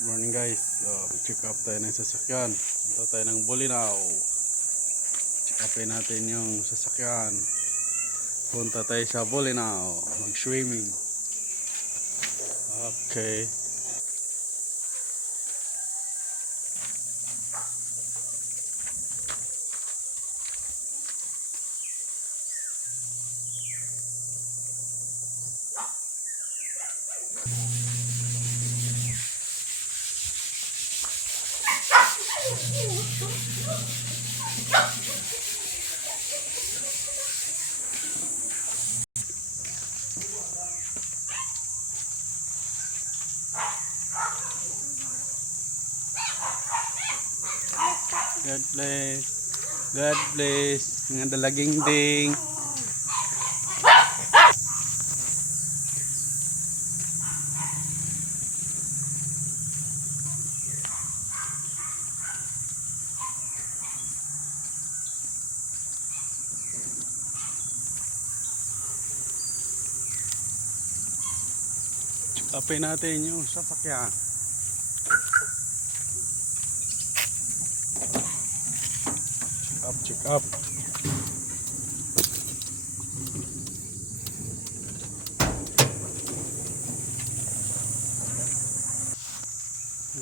Morning guys, check up tayo ng sasakyan. Punta tayo ng Bolinao. Check upin natin yung sasakyan. Punta tayo sa Bolinao, mag-swimming. Okay. God bless. God bless. Nga dalaging ding. Check upin natin yung sasakyan. Check up.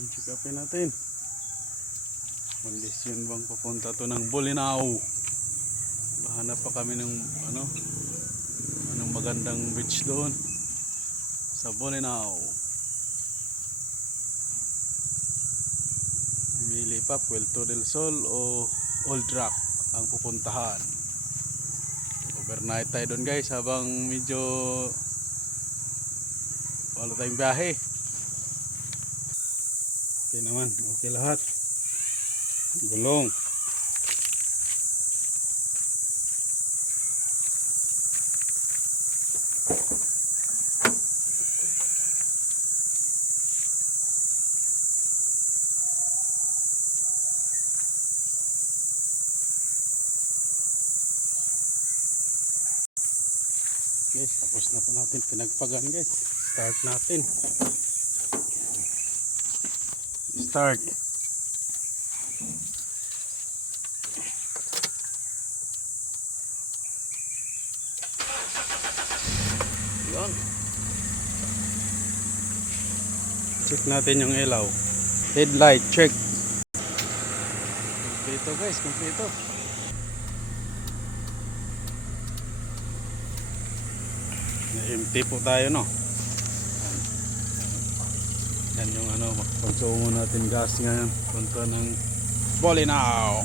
Check upin natin. Kondisyon bang papunta to ng Bolinao. Hanap pa kami ng anong magandang beach doon sa Bolinao. Mili pa Puerto del Sol o Old Rock ang pupuntahan. Overnight tayo doon guys habang medyo wala tayong biyahe. Okay naman, okay lahat. Gulong. Guys, tapos na po natin pinagpagan guys. Start natin. Start. Yan. Check natin yung ilaw. Headlight check. Kompleto guys, kompleto. Na-empty po tayo no. Yan yung pagtungo natin gas ngayon punta ng Bolinao.